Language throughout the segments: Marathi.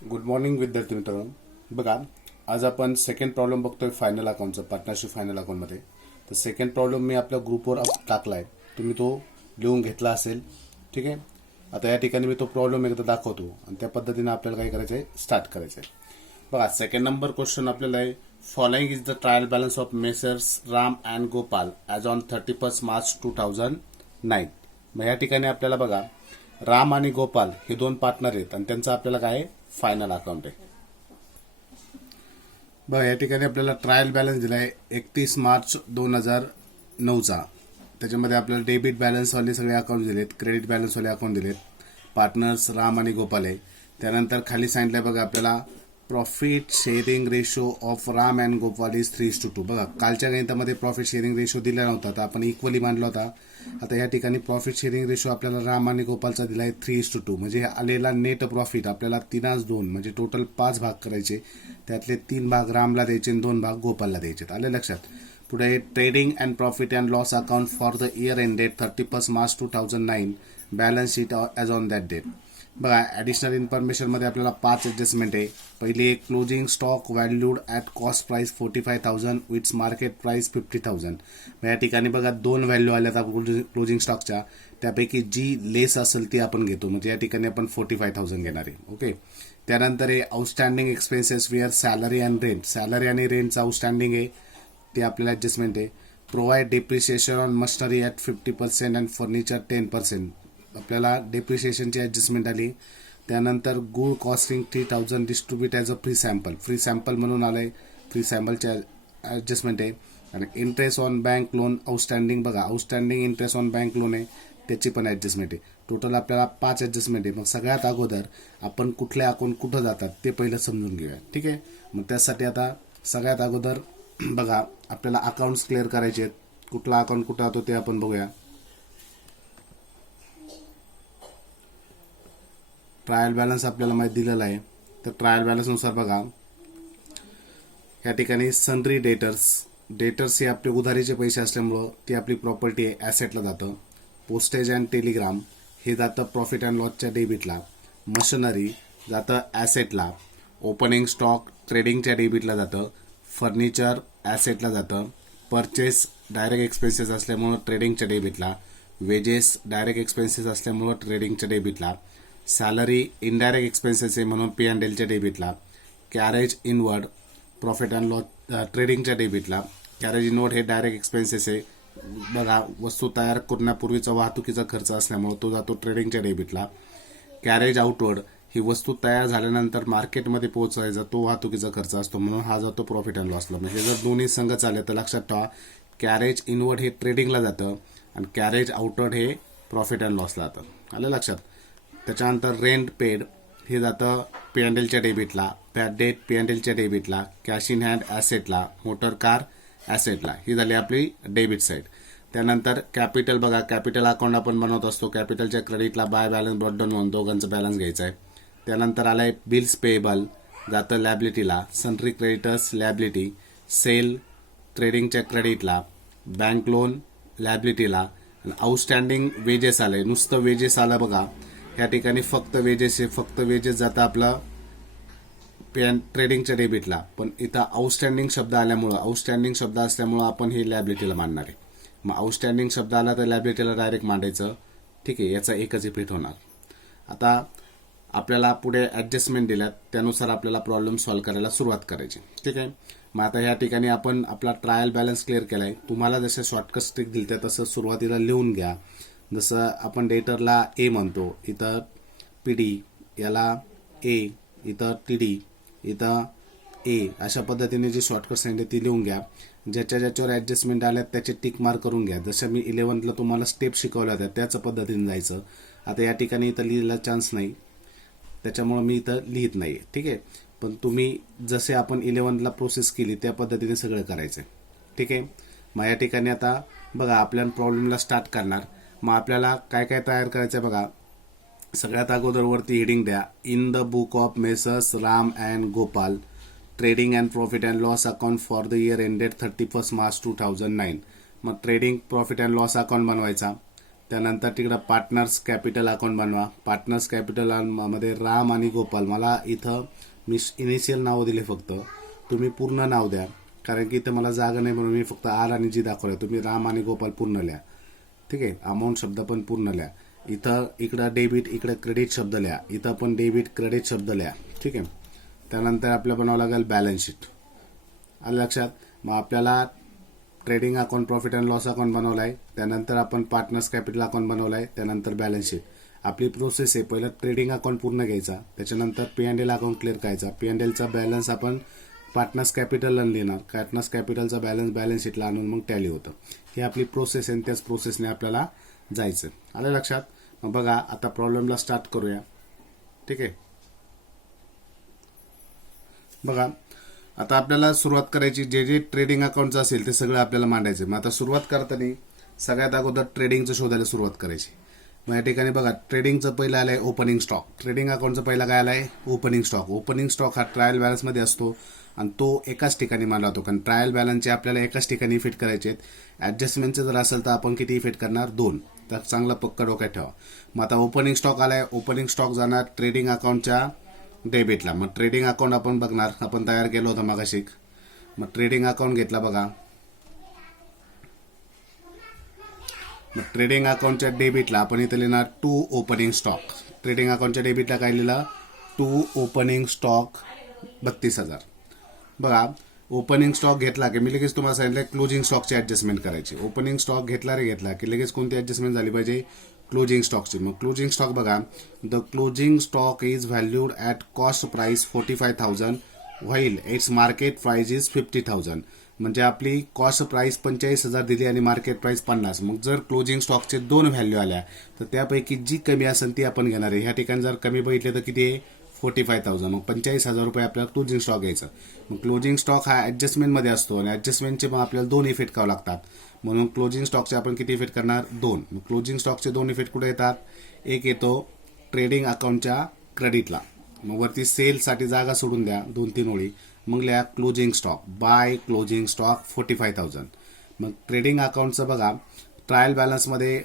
गुड मॉर्निंग विद्यार्थी मित्रांनो. बघा, आज आपण सेकंड प्रॉब्लेम बघतोय फायनल अकाउंटचा, पार्टनरशिप फायनल अकाउंटमध्ये. तर सेकंड प्रॉब्लेम मी आपल्या ग्रुपवर टाकलाय, तुम्ही तो लिहून घेतला असेल. ठीक आहे. आता या ठिकाणी मी तो प्रॉब्लेम एकदा दाखवतो आणि त्या पद्धतीने आपल्याला काय करायचं आहे, स्टार्ट करायचं आहे. बघा, सेकंड नंबर क्वेश्चन आपल्याला आहे, following is the trial balance of messrs Ram and Gopal as on 31 March 2009. मग या ठिकाणी आपल्याला बघा, राम आणि गोपाल हे दोन पार्टनर आहेत आणि त्यांचं आपल्याला काय फायनल अकाउंट आहे. बघा, या ठिकाणी आपल्याला ट्रायल बॅलन्स दिलाय 31 मार्च 2009चा. त्याच्यामध्ये आपल्याला डेबिट बॅलन्सवाले सगळे अकाउंट दिलेत, क्रेडिट बॅलन्सवाले अकाउंट दिलेत. पार्टनर्स राम आणि गोपाल आहे. त्यानंतर खाली सांगितलंय बघा आपल्याला, profit sharing ratio of Ram and Gopal is 3:2. बघा, कालच्या गणितामध्ये प्रॉफिट शेअरिंग रेशो दिला नव्हता, तर आपण इक्वली मानला होता. आता या ठिकाणी प्रॉफिट शेअरिंग रेशो आपल्याला राम आणि गोपालचा दिलाय 3:2. म्हणजे आलेला नेट प्रॉफिट आपल्याला 3:2 म्हणजे टोटल 5 भाग करायचे. त्यातले 3 भाग रामला द्यायचे आणि 2 भाग गोपालला द्यायचे. आले लक्षात. पुढे trading and profit and loss account for the year ended 31 March 2009, balance sheet as on that date. बघा, ॲडिशनल इन्फॉर्मेशनमध्ये आपल्याला 5 ॲडजस्टमेंट आहे. पहिली एक, closing stock valued at cost price 45,000 with market price 50,000. या ठिकाणी बघा 2 व्हॅल्यू आल्या क्लोजिंग स्टॉकच्या, त्यापैकी जी लेस असेल ती आपण घेतो. म्हणजे या ठिकाणी आपण 45,000 घेणार आहे. ओके. त्यानंतर आहे outstanding expenses where salary and rent. Salary आणि रेंटचं आउटस्टँडिंग आहे, ते आपल्याला ॲडजस्टमेंट आहे. Provide depreciation on machinery at 50% and furniture 10%. आपल्याला डेप्रिशिएशनची ॲडजस्टमेंट आली. त्यानंतर good costing 3,000 distribute as a free sample. Free sample म्हणून आलंय, फ्री सॅम्पलची ॲडजस्टमेंट आहे. आणि interest on bank loan outstanding, बघा outstanding interest on bank loan आहे, त्याची पण ॲडजस्टमेंट आहे. टोटल आपल्याला 5 ॲडजस्टमेंट आहे. मग सगळ्यात अगोदर आपण कुठले अकाउंट कुठं जातात ते पहिलं समजून घेऊया. ठीक आहे. मग त्यासाठी आता सगळ्यात अगोदर बघा, आपल्याला अकाउंट्स क्लिअर करायचे आहेत. कुठला अकाउंट कुठं जातो ते आपण बघूया. ट्रायल बॅलन्स आपल्याला माहिती दिलेला आहे. तर ट्रायल बॅलन्सनुसार बघा, या ठिकाणी सनरी डेटर्स हे आपले उधारीचे पैसे असल्यामुळं ती आपली प्रॉपर्टी आहे, ॲसेटला जातं. पोस्टेज अँड टेलिग्राम हे जातं प्रॉफिट अँड लॉसच्या डेबिटला. मशिनरी जातं ॲसेटला. ओपनिंग स्टॉक ट्रेडिंगच्या डेबिटला जातं. फर्निचर ॲसेटला जातं. परचेस डायरेक्ट एक्सपेन्सेस असल्यामुळं ट्रेडिंगच्या डेबिटला. वेजेस डायरेक्ट एक्सपेन्सेस असल्यामुळं ट्रेडिंगच्या डेबिटला. सॅलरी इनडायरेक्ट एक्सपेन्सेस आहे म्हणून पी अँड एलच्या डेबिटला. Carriage inward profit and loss ट्रेडिंगच्या डेबिटला. कॅरेज इनवर्ड हे डायरेक्ट एक्सपेन्सेस आहे. बघा, वस्तू तयार करण्यापूर्वीचा वाहतुकीचा खर्च असल्यामुळे तो जातो ट्रेडिंगच्या डेबिटला. कॅरेज आउटवर्ड ही वस्तू तयार झाल्यानंतर मार्केटमध्ये पोहोचायचा तो वाहतुकीचा खर्च असतो, म्हणून हा जातो प्रॉफिट अँड लॉसला. म्हणजे जर दोन्ही संघ चालले तर लक्षात ठेवा, कॅरेज इनवर्ड हे ट्रेडिंगला जातं आणि कॅरेज आउटवर्ड हे प्रॉफिट अँड लॉसला जातं. आलं लक्षात. त्याच्यानंतर रेंट पेड हे जातं पी अँड एलच्या डेबिटला. बॅड डेट पी अँड एलच्या डेबिटला. कॅश इन हँड ॲसेटला. मोटर कार ॲसेटला. ही झाली आपली डेबिट साईड. त्यानंतर कॅपिटल, बघा कॅपिटल अकाउंट आपण बनवत असतो. कॅपिटलच्या क्रेडिटला बाय बॅलन्स ब्रॉडडाऊन म्हणून दोघांचं बॅलन्स घ्यायचं आहे. त्यानंतर आलाय बिल्स पेएबल, जातं लॅबिलिटीला. Sundry creditors liability. सेल ट्रेडिंगच्या क्रेडिटला. बँक लोन लॅबिलिटीला. आउटस्टँडिंग वेजेस आले, नुसतं वेजेस आलं बघा. या ठिकाणी फक्त वेजेस आहे, फक्त वेजेस जातं आपलं ट्रेडिंगच्या डेबिटला. पण इथं आउटस्टँडिंग शब्द असल्यामुळं आपण हे लॅबिलिटीला मांडणार आहे. मग आउटस्टँडिंग शब्द आला तर लॅबिलिटीला डायरेक्ट मांडायचं. ठीक आहे. याचा एकच इफेक्ट होणार. आता आपल्याला पुढे ॲडजस्टमेंट दिल्यात, त्यानुसार आपल्याला प्रॉब्लेम सॉल्व्ह करायला सुरुवात करायची. ठीक आहे. मग आता या ठिकाणी आपण आपला ट्रायल बॅलन्स क्लिअर केलाय. तुम्हाला जसं शॉर्टकट स्ट्रिक दिली त्या तसं सुरुवातीला लिहून घ्या. जसं आपण डेटरला ए म्हणतो, इथं पी डी, याला ए, इथं टी डी, इथं ए, अशा पद्धतीने जी शॉर्टकट सांगितली ती लिहून घ्या. ज्याच्यावर ॲडजस्टमेंट आल्यात त्याचे टिक मार्क करून घ्या. जसं मी 11ला तुम्हाला स्टेप शिकवल्या होत्या त्याच पद्धतीने जायचं. आता या ठिकाणी इथं लिहायला चान्स नाही, त्याच्यामुळं मी इथं लिहित नाही. ठीक आहे. पण तुम्ही जसे आपण 11ला प्रोसेस केली त्या पद्धतीने सगळं करायचं. ठीक आहे. मग या ठिकाणी आता बघा, आपल्या प्रॉब्लेमला स्टार्ट करणार. मग आपल्याला काय काय तयार करायचं आहे बघा. सगळ्यात अगोदर वरती हेडिंग द्या, in the book of messrs Ram and Gopal trading and profit and loss account for the year ended 31 March 2009. मग trading profit and loss account बनवायचा. त्यानंतर तिकडं पार्टनर्स कॅपिटल अकाउंट बनवा. पार्टनर्स कॅपिटल मध्ये राम आणि गोपाल, मला इथं मी इनिशियल नाव दिले, फक्त तुम्ही पूर्ण नाव द्या, कारण की इथं मला जागा नाही म्हणून मी फक्त आर आणि जी दाखवलं. तुम्ही राम आणि गोपाल पूर्ण लिहा. ठीक आहे. अमाऊंट शब्द पण पूर्ण लिहा. इकडं डेबिट, इकडे क्रेडिट शब्द लिहा. इथं पण डेबिट क्रेडिट शब्द लिहा. ठीक आहे. त्यानंतर आपल्याला बनावं लागेल बॅलन्स शीट. आलं लक्षात. मग आपल्याला trading account, profit and loss account बनवलं आहे. त्यानंतर आपण पार्टनर्स कॅपिटल अकाउंट बनवलं आहे. त्यानंतर बॅलन्स शीट. आपली प्रोसेस आहे, पहिलं ट्रेडिंग अकाउंट पूर्ण घ्यायचा, त्याच्यानंतर P&L अकाउंट क्लिअर करायचा. P&Lचा बॅलन्स आपण पार्टनर्स कॅपिटलला लिहिणार. पार्टनर्स कॅपिटलचा बॅलन्स शीटला आणून मग टॅली होतं. ही आपली प्रोसेस आहे. त्याच प्रोसेसने आपल्याला जायचं. आलं लक्षात. मग बघा, आता प्रॉब्लेमला स्टार्ट करूया. ठीक आहे. बघा, आता आपल्याला सुरुवात करायची. जे जे ट्रेडिंग अकाउंटचं असेल ते सगळं आपल्याला मांडायचं. मग आता सुरुवात करताना सगळ्यात अगोदर ट्रेडिंगचं शोधायला सुरुवात करायची. मग या ठिकाणी बघा, ट्रेडिंगचं पहिलं आलंय ओपनिंग स्टॉक. ट्रेडिंग अकाउंटचं पहिला काय आलाय? Opening stock. ओपनिंग स्टॉक हा ट्रायल बॅलन्समध्ये असतो आणि तो एकाच ठिकाणी मांडला जातो, कारण ट्रायल बॅलन्सचे आपल्याला एकाच ठिकाणी इफेक्ट करायचे आहेत. ऍडजस्टमेंटचे जर असेल तर आपण किती इफेक्ट करणार? 2. तर चांगला पक्का डोक्यात ठेवा. मग आता ओपनिंग स्टॉक आलाय. ओपनिंग स्टॉक जाणार ट्रेडिंग अकाउंटच्या डेबिटला. मग ट्रेडिंग अकाउंट आपण बघणार, आपण तयार केलं होतं मागाशी. मग ट्रेडिंग अकाउंट घेतला बघा. मग ट्रेडिंग अकाउंटच्या डेबिटला आपण इथे लिहिणार टू ओपनिंग स्टॉक. ट्रेडिंग अकाउंटच्या डेबिटला काय लिहिलं? To opening stock 32,000. बघा, ओपनिंग स्टॉक घेतला की मी लगेच तुम्हाला सांगितलं क्लोजिंग स्टॉकची ऍडजस्टमेंट करायची. ओपनिंग स्टॉक घेतला की लगेच कोणती ऍडजस्टमेंट झाली पाहिजे? क्लोजिंग स्टॉकची. मग क्लोजिंग स्टॉक बघा, the closing stock is valued at cost price 45,000 while its market price is 50,000. म्हणजे आपली कॉस्ट प्राइस 45,000 दिली आणि मार्केट प्राइस 50. मग जर क्लोजिंग स्टॉकचे 2 व्हॅल्यू आल्या तर त्यापैकी जी कमी असेल ती आपण घेणार आहे. ह्या ठिकाणी जर कमी बघितले तर किती आहे? 45,000. मग 45,000 रुपये आपल्याला क्लोजिंग स्टॉक घ्यायचं. मग क्लोजिंग स्टॉक हा ऍडजस्टमेंटमध्ये असतो आणि ऍडजस्टमेंटचे मग आपल्याला 2 इफेक्ट करावे लागतात. म्हणून क्लोजिंग स्टॉकचे आपण किती इफेक्ट करणार? 2. मग क्लोजिंग स्टॉकचे 2 इफेक्ट कुठे येतात? एक येतो ट्रेडिंग अकाउंटच्या क्रेडिटला. मग वरती सेलसाठी जागा सोडून द्या 2-3 ओळी. मग लिहा closing stock by closing stock 45,000. मग ट्रेडिंग अकाउंटचं बघा, ट्रायल बॅलन्समध्ये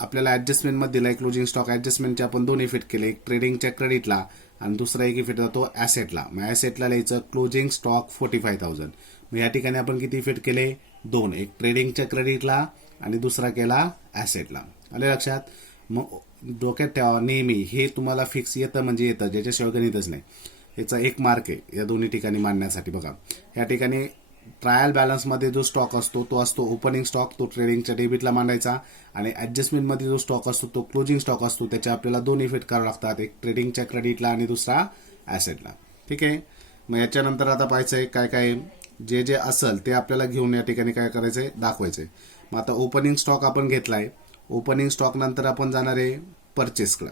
आपल्याला ऍडजस्टमेंटमध्ये दिलाय क्लोजिंग स्टॉक. ऍडजस्टमेंटचे आपण 2 इफेक्ट केले, एक ट्रेडिंगच्या क्रेडिटला आणि दुसरा एक इफेक्ट जातो ऍसेटला. मग ऍसेटला लिहायचं क्लोजिंग स्टॉक 45,000. मग या ठिकाणी आपण किती इफेक्ट केले? 2. एक ट्रेडिंगच्या क्रेडिटला आणि दुसरा केला ऍसेटला. आले लक्षात. मग डोक्यात ठेवा नेहमी, हे तुम्हाला फिक्स येतं म्हणजे येतं, ज्याच्याशिवाय गणितच नाही. याचा एक मार्क आहे या दोन्ही ठिकाणी मांडण्यासाठी. बघा, या ठिकाणी ट्रायल बॅलन्समध्ये जो स्टॉक असतो तो असतो ओपनिंग स्टॉक. तो ट्रेडिंगच्या डेबिटला मांडायचा. आणि ऍडजस्टमेंटमध्ये जो स्टॉक असतो तो क्लोजिंग स्टॉक असतो. त्याच्या आपल्याला 2 इफेक्ट करावे लागतात, एक ट्रेडिंगच्या क्रेडिटला आणि दुसरा ऍसेटला. ठीक आहे. मग याच्यानंतर आता पाहायचंय काय काय जे जे असेल ते आपल्याला घेऊन या ठिकाणी काय करायचंय? दाखवायचंय. मग आता ओपनिंग स्टॉक आपण घेतलाय. ओपनिंग स्टॉक नंतर आपण जाणार आहे परचेसकडे.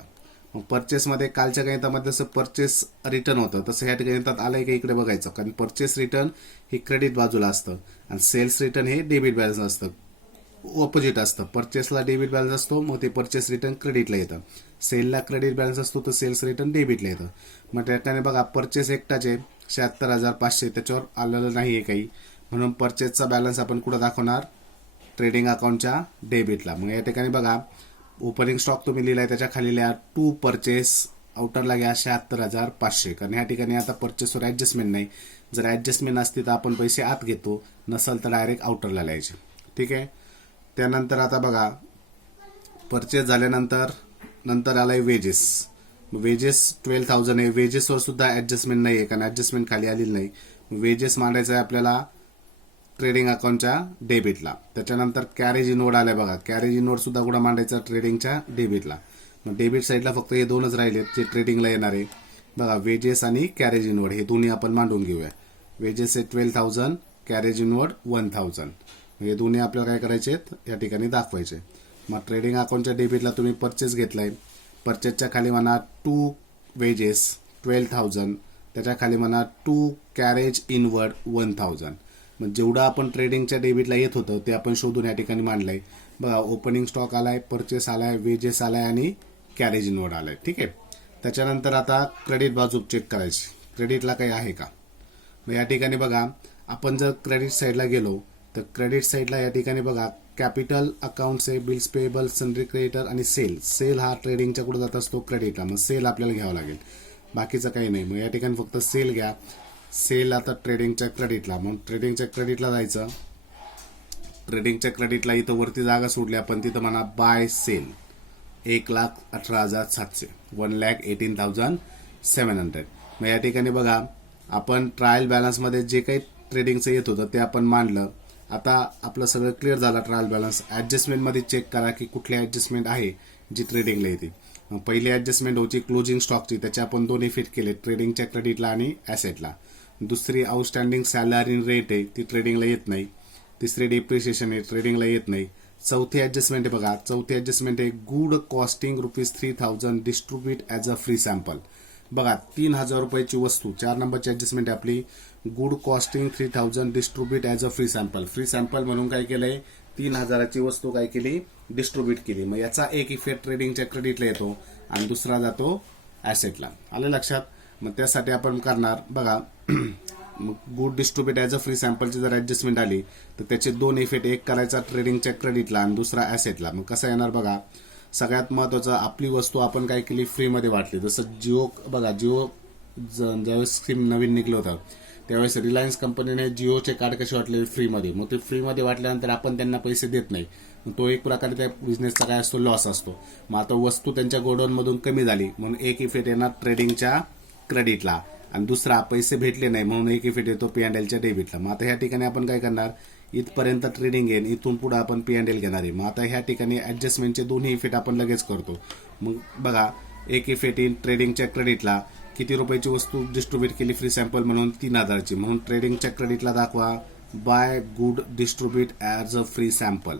मग परचेसमध्ये कालच्या गणितामध्ये जसं परचेस रिटर्न होतं तसं ह्या गणितात आलंय का इकडे बघायचं, कारण परचेस रिटर्न हे क्रेडिट बाजूला असतं आणि सेल्स रिटर्न हे डेबिट बॅलन्स असतं. ऑपोजिट असतं. परचेसला डेबिट बॅलन्स असतो, मग ते परचेस रिटर्न क्रेडिटला येतं. सेलला क्रेडिट बॅलन्स असतो तर सेल्स रिटर्न डेबिटला येतं. मग त्याच्याने बघा, परचेस एकटाचे 76,500 त्याच्यावर आलेलं नाही आहे काही, म्हणून परचेसचा बॅलन्स आपण कुठं दाखवणार? ट्रेडिंग अकाउंटच्या डेबिटला. मग या ठिकाणी बघा, ओपनिंग स्टॉक तुम्ही लिहिलाय त्याच्या खाली लिहा टू परचेस, आउटरला घ्या 76,500, कारण या ठिकाणी आता परचेसवर ऍडजस्टमेंट नाही. जर ऍडजस्टमेंट असती तर आपण पैसे आत घेतो, नसेल तर डायरेक्ट आउटरला लिहायचे. ठीक आहे. त्यानंतर आता बघा, परचेस झाल्यानंतर आलाय वेजेस. वेजेस 12,000 आहे. वेजेसवर सुद्धा ऍडजस्टमेंट नाही आहे, कारण ऍडजस्टमेंट खाली आलेली नाही. वेजेस मांडायचं आहे आपल्याला ट्रेडिंग अकाउंटच्या डेबिटला. त्याच्यानंतर कॅरेज इनवर्ड आलाय बघा. कॅरेज इनवर्ड सुद्धा कुठं मांडायचं? ट्रेडिंगच्या डेबिटला. मग डेबिट साईडला फक्त हे 2च राहिलेत जे ट्रेडिंगला येणार आहे. बघा, वेजेस आणि कॅरेज इनवर्ड हे दोन्ही आपण मांडून घेऊया. वेजेस आहे 12,000, कॅरेज इनवर्ड 1,000. हे दोन्ही आपल्याला काय करायचे आहेत? या ठिकाणी दाखवायचे. मग ट्रेडिंग अकाउंटच्या डेबिटला तुम्ही परचेस घेतलाय. परचेसच्या खाली म्हणा टू वेजेस 12,000, त्याच्या खाली म्हणा टू कॅरेज इनवर्ड 1,000. मग जेवढं आपण ट्रेडिंगच्या डेबिटला येत होतं ते आपण शोधून या ठिकाणी मांडलंय. बघा, ओपनिंग स्टॉक आलाय, परचेस आलाय, वेजेस आलाय आणि कॅरेज इनवर्ड आलाय. ठीक आहे. त्याच्यानंतर आता क्रेडिट बाजू चेक करायची, क्रेडिटला काही आहे का. मग या ठिकाणी बघा, आपण जर क्रेडिट साईडला गेलो तर क्रेडिट साईडला या ठिकाणी बघा कॅपिटल अकाउंट्स आहे, बिल्स पेएबल, सनरी क्रेडिटर आणि सेल हा ट्रेडिंगच्या कुठे जात असतो क्रेडिटला. मग सेल आपल्याला घ्यावा लागेल, बाकीचं काही नाही. मग या ठिकाणी फक्त सेल घ्या. सेल आता ट्रेडिंगच्या क्रेडिटला, मग ट्रेडिंगच्या क्रेडिटला जायचं. ट्रेडिंगच्या क्रेडिटला इथं वरती जागा सोडली आपण, तिथं म्हणा बाय सेल 1,18,700 1,18,700. मग या ठिकाणी बघा आपण ट्रायल बॅलन्समध्ये जे काही ट्रेडिंगचं येत होतं ते आपण मांडलं. आता आपलं सगळं क्लिअर झालं ट्रायल बॅलन्स. ॲडजस्टमेंटमध्ये चेक करा की कुठली ॲडजस्टमेंट आहे जी ट्रेडिंगला येते. मग पहिली ॲडजस्टमेंट होती क्लोजिंग स्टॉकची, त्याचे आपण दोन्ही फिट केले, ट्रेडिंगच्या क्रेडिटला आणि ॲसेटला. दुसरी आउटस्टँडिंग सॅलरी रेट आहे, ती ट्रेडिंगला येत नाही. तिसरी डिप्रिशिएशन आहे, ट्रेडिंगला येत नाही. चौथी ॲडजस्टमेंट आहे बघा, चौथी ॲडजस्टमेंट आहे good costing ₹3,000 distribute as a free sample. बघा 3,000 रुपयाची वस्तू, 4 नंबरची ॲडजस्टमेंट आहे आपली good costing 3,000 distribute as a free sample. Free sample म्हणून काय केलंय, 3,000ची वस्तू काय केली, डिस्ट्रीब्यूट केली. मग याचा एक इफेक्ट ट्रेडिंगच्या क्रेडिटला येतो आणि दुसरा जातो ॲसेटला. आलं लक्षात. मग त्यासाठी आपण करणार बघा मग good distribute as a free सॅम्पलची जर ॲडजस्टमेंट आली तर त्याचे दोन इफेक्ट, एक करायचा ट्रेडिंगच्या क्रेडिटला आणि दुसरा ॲसेटला. मग कसं येणार बघा, सगळ्यात महत्त्वाचं आपली वस्तू आपण काय केली, फ्रीमध्ये वाटली. जसं जिओ बघा, जिओ ज्यावेळेस स्कीम नवीन निघलं होतं त्यावेळेस रिलायन्स कंपनीने जिओचे कार्ड कसे वाटले, फ्रीमध्ये. मग ते फ्रीमध्ये वाटल्यानंतर आपण त्यांना पैसे देत नाही, तो एक प्रकारे त्या बिझनेसचा काय असतो, लॉस असतो. मग आता वस्तू त्यांच्या गोडाऊनमधून कमी झाली म्हणून एक इफेक्ट येणार ट्रेडिंगच्या क्रेडिटला आणि दुसरा पैसे भेटले नाही म्हणून एक इफेक्ट येतो P&Lच्या डेबिटला. मग आता ह्या ठिकाणी आपण काय करणार, इथपर्यंत ट्रेडिंग येईल, इथून पुढे आपण P&L घेणार आहे. मग आता ह्या ठिकाणी ॲडजस्टमेंटचे दोन्ही इफेक्ट आपण लगेच करतो. मग बघा एक इफेक्ट येईल ट्रेडिंगच्या क्रेडिटला, किती रुपयाची वस्तू डिस्ट्रीब्यूट केली फ्री सॅम्पल म्हणून 3,000ची, म्हणून ट्रेडिंगच्या क्रेडिटला दाखवा by good distribute as a free sample.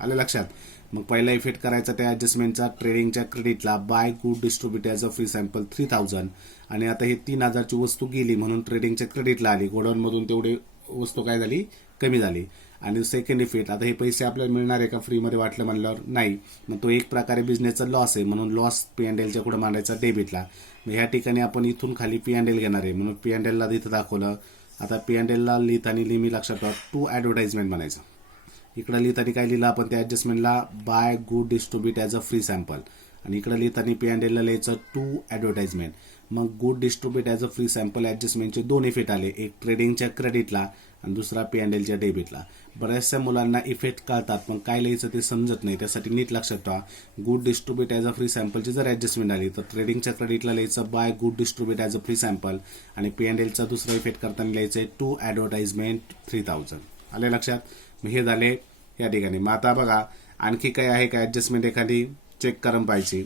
आलं लक्षात. मग पहिला इफेक्ट करायचा त्या ॲडजस्टमेंटचा ट्रेडिंगच्या क्रेडिटला by good distribute as a free sample 3,000. आणि आता हे 3,000ची वस्तू गेली म्हणून ट्रेडिंगच्या क्रेडिटला आली, गोडाऊनमधून तेवढी वस्तू काय झाली, कमी झाली. आणि सेकंड इफेक्ट, आता हे पैसे आपल्याला मिळणार आहे का फ्रीमध्ये वाटलं म्हणल्यावर, नाही. मग तो एक प्रकारे बिझनेसचा लॉस आहे म्हणून लॉस P&Lच्या पुढे मांडायचा डेबिटला. मग ह्या ठिकाणी आपण इथून खाली P&L घेणार आहे म्हणून P&Lला इथं दाखवलं. आता P&Lला लिहिताना लिहिमी लक्षात ठेवा टू ॲडव्हर्टाइजमेंट म्हणायचं. इकडं लिहिताना काय लिहिलं आपण त्या ॲडजस्टमेंटला by good distribute as a free sample आणि इकडं लिहिताना P&Lला लिहायचं टू ॲडव्हर्टाइजमेंट. मग good distribute as a free sample ॲडजस्टमेंटचे दोन इफेक्ट आले, एक ट्रेडिंगच्या क्रेडिटला आणि दुसरा P&Lच्या डेबिटला. बऱ्याचशा मुलांना इफेक्ट कळतात पण काय लिहायचं ते समजत नाही, त्यासाठी नीट लक्षात ठेवा. Good distribute as a free सॅम्पलची जर ॲडजस्टमेंट आली तर ट्रेडिंगच्या क्रेडिटला लिहायचं by good distribute as a free sample आणि P&Lचा दुसरा इफेक्ट करताना लिहायचं टू ॲडव्हर्टाइजमेंट 3,000. आले लक्षात. मग हे झाले या ठिकाणी. मग आता बघा आणखी काय आहे का ॲडजस्टमेंट एखादी चेक करून पाहिजे.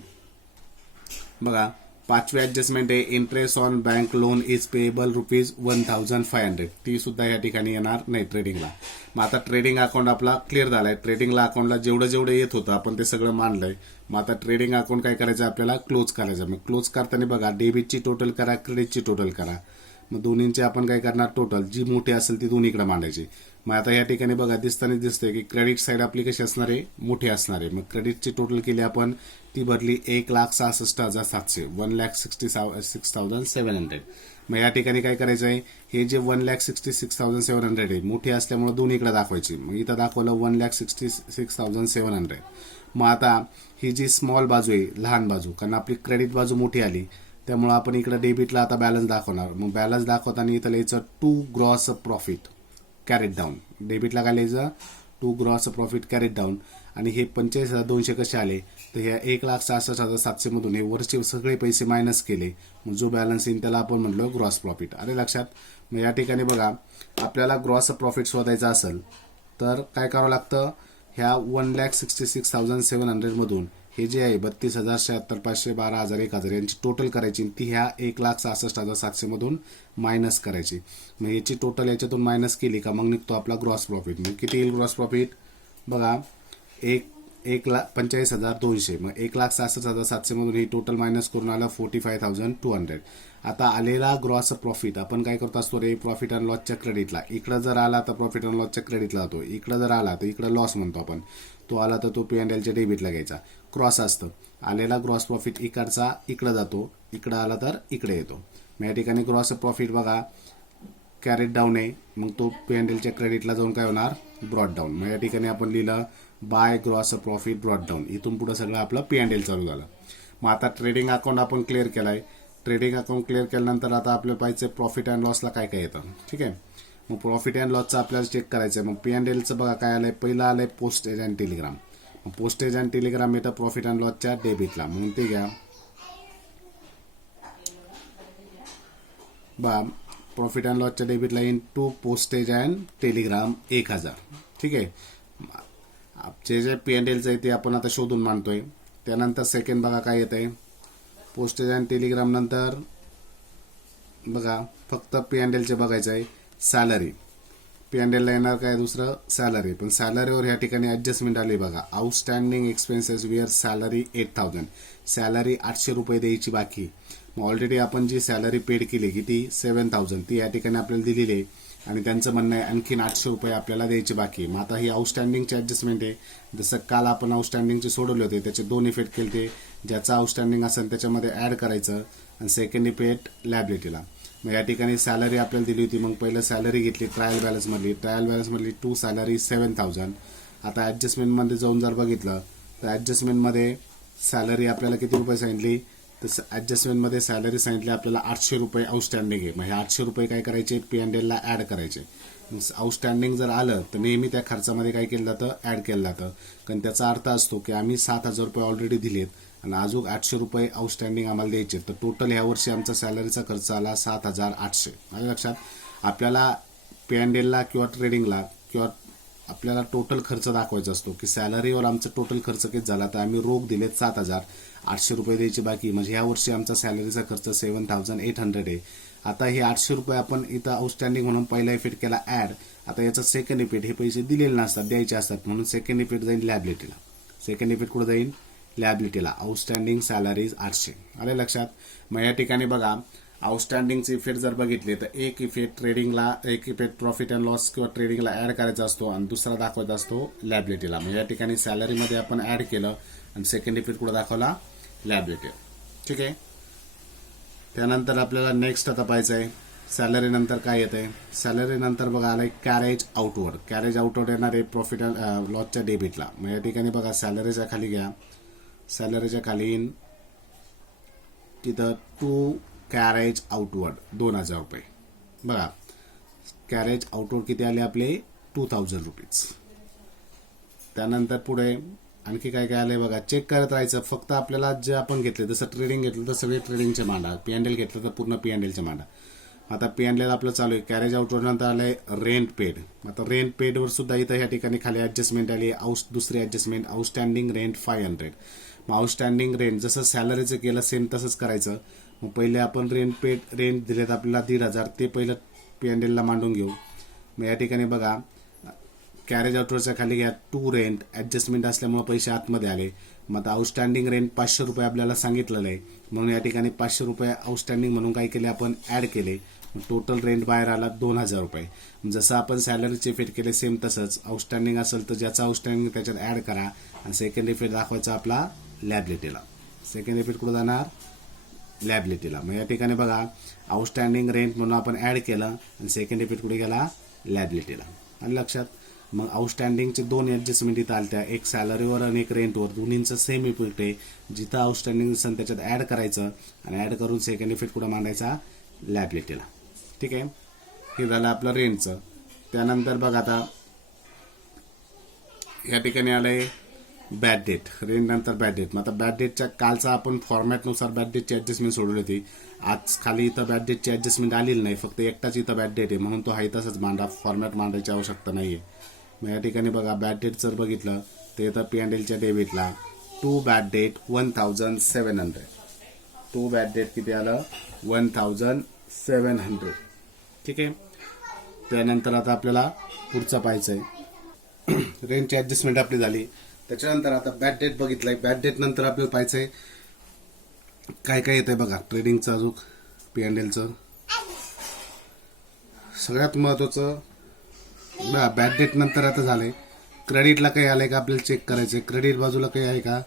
बघा पाचवी ॲडजस्टमेंट आहे interest on bank loan is payable ₹1,500. ती सुद्धा या ठिकाणी येणार नाही ट्रेडिंगला. मग आता ट्रेडिंग अकाउंट आपला क्लिअर झालाय. ट्रेडिंगला अकाउंटला जेवढं येत होतं आपण ते सगळं मांडलंय. मग आता ट्रेडिंग अकाउंट काय करायचं आपल्याला, क्लोज करायचं. मग क्लोज करताना बघा डेबिटची टोटल करा, क्रेडिटची टोटल करा. मग दोन्हींची आपण काय करणार, टोटल जी मोठी असेल ती दोन्हीकडे मांडायची. मग आता या ठिकाणी बघा दिसतंय की क्रेडिट साईड आपली कशी असणार आहे, मोठी असणार आहे. मग क्रेडिटची टोटल केली आपण, ती भरली 1,66,700 1,66,700. मग या ठिकाणी काय करायचं आहे, हे जे 1,66,700 आहे मोठी असल्यामुळे दोन्हीकडे दाखवायची. मग इथं दाखवलं 1,66,700. मग आता ही जी स्मॉल बाजू आहे, लहान बाजू, कारण आपली क्रेडिट बाजू मोठी आली त्यामुळे आपण इकडे डेबिटला आता बॅलन्स दाखवणार. मग बॅलन्स दाखवताना इथं लिहायचं to gross profit carried down. डेबिटला काय लिहायचं, to gross profit carried down. आणि हे 45,200 कसे आले तर ह्या 1,66,700 मधून हे वरचे सगळे पैसे मायनस केले. मग जो बॅलन्स येईल त्याला आपण म्हणलो ग्रॉस प्रॉफिट. आले लक्षात. मग या ठिकाणी बघा आपल्याला ग्रॉस प्रॉफिट शोधायचं असेल तर काय करावं लागतं, ह्या 1,66,700 मधून हे जे आहे 32,076, 500, 12,000, 1,000 यांची टोटल करायची. ती ह्या 1,66,700 मधून मायनस करायची. मग याची टोटल याच्यातून मायनस केली का मग निघतो आपला ग्रॉस प्रॉफिट. मग किती येईल ग्रॉस प्रॉफिट बघा, 1,45,200. मग 1,66,700 मधून ही टोटल मायनस करून आला 45,200. आता आलेला ग्रॉस प्रॉफिट आपण काय करतो असतो रे, प्रॉफिट अँड लॉसच्या क्रेडिटला. इकडं जर आला तर प्रॉफिट अँड लॉसच्या क्रेडिटला जातो, इकडं जर आला तर इकडं लॉस म्हणतो आपण. तो आला तर तो P&Lच्या डेबिटला घ्यायचा. क्रॉस असतं, आलेला ग्रॉस प्रॉफिट इकडचा इकडं जातो, इकडं आला तर इकडे येतो. मग या ठिकाणी ग्रॉस प्रॉफिट बघा कॅरेट डाऊन आहे, मग तो P&Lच्या क्रेडिटला जाऊन काय होणार, ब्रॉट डाऊन. मग या ठिकाणी आपण लिहिलं by gross profit brought down. इथून पुढे सगळं आपलं P&L चालू झालं. मग आता ट्रेडिंग अकाउंट आपण क्लिअर केलाय. ट्रेडिंग अकाउंट क्लिअर केल्यानंतर आता आपल्याला पाहिजे प्रॉफिट अँड लॉसला काय काय येतं. ठीक आहे. मग प्रॉफिट अँड लॉसचं आपल्याला चेक करायचं आहे. मग P&Lचं बघा काय आलंय. पहिलं आलंय पोस्टेज अँड टेलिग्राम. मग पोस्टेज अँड टेलिग्राम येतं प्रॉफिट अँड लॉसच्या डेबिटला, म्हणून ते घ्या. प्रॉफिट अँड लॉसच्या डेबिटला टू पोस्टेज अँड टेलिग्राम 1000. ठीक आहे. जे P&Lचं आहे ते आपण आता शोधून मांडतोय. त्यानंतर सेकंड बघा काय येत आहे. पोस्टेज अँड टेलिग्राम नंतर बघा फक्त P&Lचे बघायचं आहे. सॅलरी P&Lला येणार काय दुसरं सॅलरी. पण सॅलरीवर या ठिकाणी ऍडजस्टमेंट आली बघा. Outstanding expenses where salary 8000. Salary 800 रुपये द्यायची बाकी. मग ऑलरेडी आपण जी सॅलरी पेड केली किती 7000 ती या ठिकाणी आपल्याला दिलेली आहे आणि त्यांचं म्हणणं आहे आणखीन 800 रुपये आपल्याला द्यायची बाकी. मग आता ही आउटस्टँडिंगची ऍडजस्टमेंट आहे. जसं काल आपण आउटस्टँडिंगचे सोडवले होते त्याचे 2 इफेक्ट केले ते. ज्याचा आउटस्टँडिंग असेल त्याच्यामध्ये ऍड करायचं आणि सेकंड इफेक्ट लॅबिलिटीला. मग या ठिकाणी सॅलरी आपल्याला दिली होती. मग पहिलं सॅलरी घेतली ट्रायल बॅलन्समधली टू सॅलरी 7000. आता ऍडजस्टमेंटमध्ये जाऊन जर बघितलं तर ऍडजस्टमेंटमध्ये सॅलरी आपल्याला किती रुपये सांगितली तर ऍडजस्टमेंटमध्ये सॅलरी सांगितली आपल्याला 800 रुपये आउटस्टँडिंग आहे. मग हे 800 रुपये काय करायचे P&Lला ऍड करायचे. आउटस्टँडिंग जर आलं तर नेहमी त्या खर्चामध्ये काय केलं जातं ऍड केलं जातं. कारण त्याचा अर्थ असतो की आम्ही 7000 रुपये ऑलरेडी दिलेत आणि अजून 800 रुपये आउटस्टँडिंग आम्हाला द्यायचे. तर टोटल ह्या वर्षी आमचा सॅलरीचा खर्च आला 7800. माझ्या लक्षात आपल्याला P&Lला किंवा ट्रेडिंगला किंवा आपल्याला टोटल खर्च दाखवायचा असतो की सॅलरीवर आमचा टोटल खर्च किती झाला. तर आम्ही रोख दिलेत 7800 रुपये द्यायची बाकी. म्हणजे ह्या वर्षी आमचा सॅलरीचा खर्च 7800 आहे. आता हे 800 रुपये आपण इथं आउटस्टँडिंग म्हणून पहिला इफेक्ट केला ऍड. आता याचा सेकंड इफेक्ट हे पैसे दिलेले नसतात द्यायचे असतात म्हणून सेकंड इफेक्ट जाईल लॅबिलिटीला. सेकंड इफेक्ट कुठे जाईल लॅबिलिटीला. Outstanding salaries 800. आले लक्षात. मग या ठिकाणी बघा आउटस्टँडिंगचे इफेक्ट जर बघितले तर एक इफेक्ट ट्रेडिंगला एक इफेक्ट प्रॉफिट अँड लॉस किंवा ट्रेडिंगला ऍड करायचा असतो आणि दुसरा दाखवायचा असतो लॅबिलिटीला. म्हणजे या ठिकाणी सॅलरीमध्ये आपण ऍड केलं आणि सेकंड इफेक्ट कुठे दाखवला लॅबिलिटी. ठीक आहे. त्यानंतर आपल्याला नेक्स्ट आता पाहायचं आहे सॅलरी नंतर काय येतंय. सॅलरी नंतर बघा आलंय कॅरेज आउटवर्ड. कॅरेज आउटवर्ड येणार आहे प्रॉफिट अँड लॉसच्या डेबिटला. मग या ठिकाणी बघा सॅलरीच्या खाली घ्या. सॅलरीच्या खाली तिथं टू कॅरेज आउटवर्ड 2000 रुपये. बघा कॅरेज आउटवर्ड किती आले आपले 2000 रुपीज. त्यानंतर पुढे आणखी काय काय आलंय बघा. चेक करत राहायचं. फक्त आपल्याला जे आपण घेतले जसं ट्रेडिंग घेतलं तर सगळे ट्रेडिंगचे मांडा. P&L घेतलं तर पूर्ण P&Lचे मांडा. आता P&L आपलं चालू आहे. कॅरेज आउटवर्ड नंतर आलंय रेंट पेड. आता रेंट पेडवर सुद्धा इथं या ठिकाणी खाली ऍडजस्टमेंट आली. दुसरी ऍडजस्टमेंट आउटस्टँडिंग रेंट 500. मग आउटस्टँडिंग रेंट जसं सॅलरीचं केलं सेम तसंच करायचं. मग पहिले आपण रेंट दिलेत आपल्याला 1500 ते पहिलं P&Lला मांडून घेऊ. मग या ठिकाणी बघा कॅरेज आउटवर्डच्या खाली घ्या टू रेंट. ऍडजस्टमेंट असल्यामुळे पैसे आतमध्ये आले. मग आता आउटस्टँडिंग रेंट 500 रुपये आपल्याला सांगितलेलं आहे म्हणून या ठिकाणी 500 रुपये आउटस्टँडिंग म्हणून काय केले आपण ऍड केले. टोटल रेंट बाहेर आला 2000 रुपये. जसं आपण सॅलरीचे इफेक्ट केले सेम तसंच आउटस्टँडिंग असेल तर ज्याचा आउटस्टँडिंग त्याच्यात ऍड करा आणि सेकंड इफेक्ट दाखवायचा आपला लॅबिलिटीला. सेकंड इफेक्ट कुठे जाणार लॅबिलिटीला. मग या ठिकाणी बघा आउटस्टँडिंग रेंट म्हणून आपण ऍड केलं आणि सेकंड इफेक्ट कुठे गेला लॅबिलिटीला. आणि लक्षात. मग आउटस्टँडिंगचे 2 ऍडजस्टमेंट इथं आल्या. एक सॅलरीवर आणि एक रेंटवर. दोन्हींचं सेम इफेक्ट आहे. जिथं आउटस्टँडिंग असेल त्याच्यात ऍड करायचं आणि ऍड करून सेकंड इफेक्ट कुठं मांडायचा लॅबिलिटीला. ठीक आहे. हे झालं आपलं रेंटचं. त्यानंतर बघा आता या ठिकाणी आलंय बॅड डेट. रेंट नंतर बॅड डेट. मग आता बॅड डेटच्या कालचा आपण फॉर्मॅटनुसार बॅड डेटची ऍडजस्टमेंट सोडवली होती. आज खाली इथं बॅड डेटची ऍडजस्टमेंट आलेली नाही. फक्त एकटाच इथं बॅड डेट आहे म्हणून तो हाय तसंच मांडा. फॉर्मॅट मांडायची आवश्यकता नाहीये. मग या ठिकाणी बघा बॅड डेट जर बघितलं तर येतं P&Lच्या डेबिटला to bad debt 1700. To bad debt किती आलं 1700. ठीक आहे. त्यानंतर आता आपल्याला पुढचं पाहायचं आहे. रेंटची ऍडजस्टमेंट आपली झाली. त्याच्यानंतर आता बॅड डेट बघितलंय. बॅड डेट नंतर आपल्याला पाहायचंय काय काय येतंय बघा. ट्रेडिंगचं अजून P&Lचं सगळ्यात महत्वाचं बॅड डेट नंतर आता झालंय. क्रेडिटला काही आलंय का आपल्याला चेक करायचंय. क्रेडिट बाजूला काही आहे का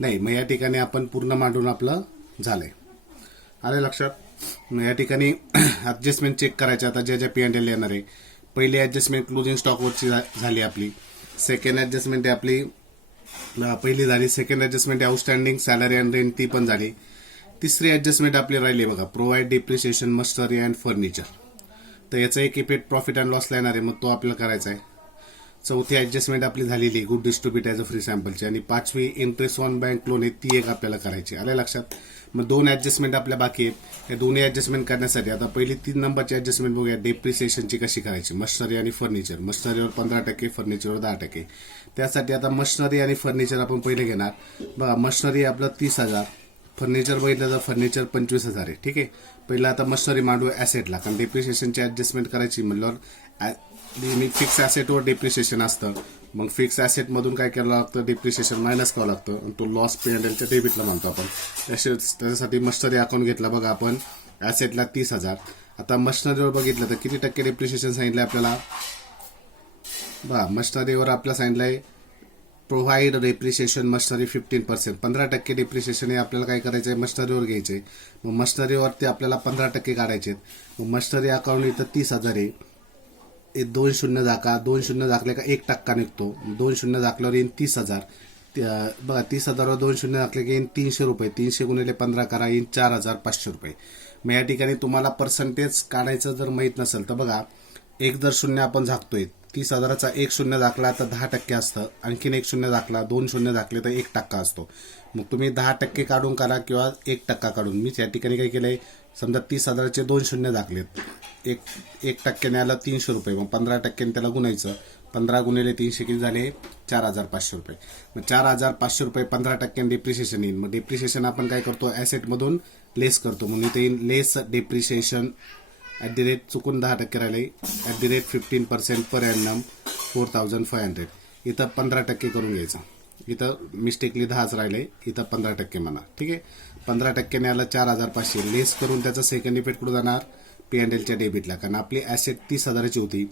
नाही. मग या ठिकाणी आपण पूर्ण मांडून आपलं झालंय. आले लक्षात. मग या ठिकाणी ऍडजस्टमेंट चेक करायचे. आता ज्या ज्या P&L येणार आहे पहिली ॲडजस्टमेंट क्लोजिंग स्टॉकवरची झाली आपली. सेकंड ॲडजस्टमेंट आहे आपली पहिली झाली. Second adjustment outstanding salary and rent ती पण झाली. तिसरी ॲडजस्टमेंट आपली राहिली बघा provide depreciation machinery and furniture. तर याचा एक इफेक्ट प्रॉफिट अँड लॉसला येणार आहे, मग तो आपल्याला करायचा आहे. चौथी ॲडजस्टमेंट आपली झालेली good distribute as a free सॅम्पलची. आणि पाचवी इंटरेस्ट ऑन बँक लोन आहे ती एक आपल्याला करायची. आल्या लक्षात. मग 2 ॲडजस्टमेंट आपल्या बाकी आहेत. या दोन्ही ॲडजस्टमेंट करण्यासाठी आता पहिली 3 नंबरची ॲडजस्टमेंट बघूया डेप्रिसिएशनची कशी करायची. मशिनरी आणि फर्निचर. मशिनरीवर 15%, फर्निचरवर 10%. त्यासाठी आता मशिनरी आणि फर्निचर आपण पहिले घेणार. बघा मशिनरी आपलं 30,000, फर्निचर बघितलं तर फर्निचर 25,000 आहे. ठीक आहे. पहिला आता मशिनरी मांडू ॲसेटला, कारण डेप्रिसिएशनची ॲडजस्टमेंट करायची म्हणल्यावर फिक्स ॲसेटवर डेप्रिसिएशन असतं. मग फिक्स ॲसेटमधून काय करावं लागतं, डेप्रिसिएशन मायनस करावं लागतं आणि तो लॉस P&Lच्या डेबिटला म्हणतो आपण. त्याच्यासाठी मशिनरी अकाउंट घेतला बघा आपण ॲसेटला 30,000. आता मशिनरीवर बघितलं तर किती टक्के डेप्रिसिएशन सांगितलं आपल्याला. बघा मशिनरीवर आपल्याला सांगितलंय प्रोव्हाइड डेप्रिसिएशन मशिनरी 15%. 15% डेप्रिसिएशन हे आपल्याला काय करायचं आहे, मशिनरीवर घ्यायचे. मग मशिनरीवरती आपल्याला 15% काढायचे. मग मशिनरी अकाउंट इथं 30,000 आहे. 2 शून्य झाका, 2 शून्य झाकले का 1% निघतो. 2 शून्य झाकल्यावर येईन 30,000. बघा 30,000वर 2 शून्य झाकले की येईन 300 रुपये. 300 गुणिले 15 करा, येईन 4,500 रुपये. मग या ठिकाणी तुम्हाला पर्सेंटेज काढायचं जर माहीत नसेल तर बघा एक जर शून्य आपण झाकतोय 30,000चा 1 शून्य झाकला तर 10% असतं. आणखीन 1 शून्य झाकला, 2 शून्य झाकले तर 1% असतो. मग तुम्ही 10% काढून करा किंवा 1% काढून. मी या ठिकाणी काय केलंय, समजा 30,000चे 2 शून्य झाकलेत, 1% आलं 300 रुपये. मग 15% त्याला गुणायचं. 15 गुणिले 300 किती झाले, 4,500 रुपये. मग 4,500 रुपये 15% डेप्रिसिएशन येईल. मग डेप्रिसिएशन आपण काय करतो, ॲसेटमधून लेस करतो. म्हणून इथे येईल लेस डेप्रिसिएशन चुकून 10% राहिले, @15% पर एनम 4,500. इथं 15% करून घ्यायचं. इथं मिस्टेकली 10च राहिले, इथं 15% म्हणा. ठीक आहे. 15%ने आलं 4,500. लेस करून त्याचा सेकंड इफेक्ट कुठं जाणार, P&Lच्या डेबिटला. कारण आपली ॲसेट 30,000ची होती.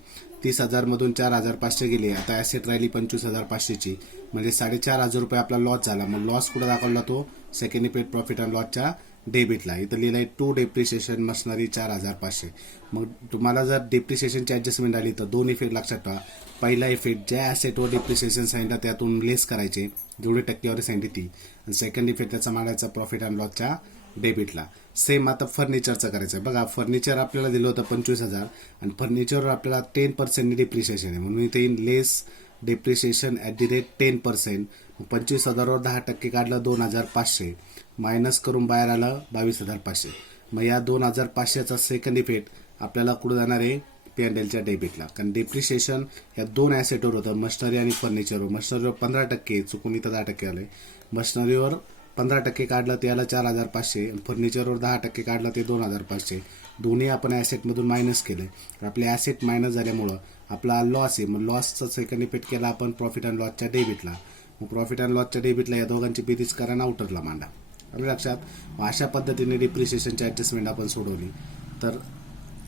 30,000 मधून 4,500 गेले. आता ॲसेट राहिली 25,500ची. म्हणजे 4,500 रुपये आपला लॉस झाला. मग लॉस कुठं दाखवला, तो सेकंड इफेक्ट प्रॉफिट अँड लॉसच्या डेबिटला. इथं लिहिलंय टू डेप्रिसिएशन मशिनरी 4,500. मग तुम्हाला जर डेप्रिसिएशनची ॲडजस्टमेंट आली तर 2 इफेक्ट लक्षात ठेवा. पहिला इफेक्ट ज्या ॲसेटवर डेप्रिसिएशन सांगितलं त्यातून लेस करायचे, जेवढी टक्केवारी सांगितली ती. आणि सेकंड इफेक्ट त्याचा मांडायचा प्रॉफिट अँड लॉसच्या डेबिटला. सेम आता फर्निचरचं करायचं. बघा फर्निचर आपल्याला दिलं होतं 25,000 आणि फर्निचरवर आपल्याला 10% डेप्रिसिएशन आहे. म्हणून इथे लेस डेप्रिसिएशन @10%. 25,000वर 10% काढलं 2,500. मायनस करून बाहेर आलं 22,500. मग या 2,500चा सेकंड इफेक्ट आपल्याला कुठं जाणार आहे, P&Lच्या डेबिटला. कारण डेप्रिसिएशन या 2 ॲसेटवर होतं, मशिनरी आणि फर्निचरवर. मशिनरीवर 15%, चुकून इथं 10% आलंय. मशिनरीवर 15% काढलं ते आलं 4,500. फर्निचरवर 10% काढलं ते 2,500. दोन्ही आपण ॲसेटमधून मायनस केले. आपले ॲसेट मायनस झाल्यामुळं आपला लॉस आहे. मग लॉसचा सेकंड इफेक्ट केला आपण प्रॉफिट अँड लॉसच्या डेबिटला. मग प्रॉफिट अँड लॉसच्या डेबिटला या दोघांची बेरीज करा आणि आउटरला मांडा. आलं लक्षात. अशा पद्धतीने डेप्रिसिएशनची ॲडजस्टमेंट आपण सोडवली तर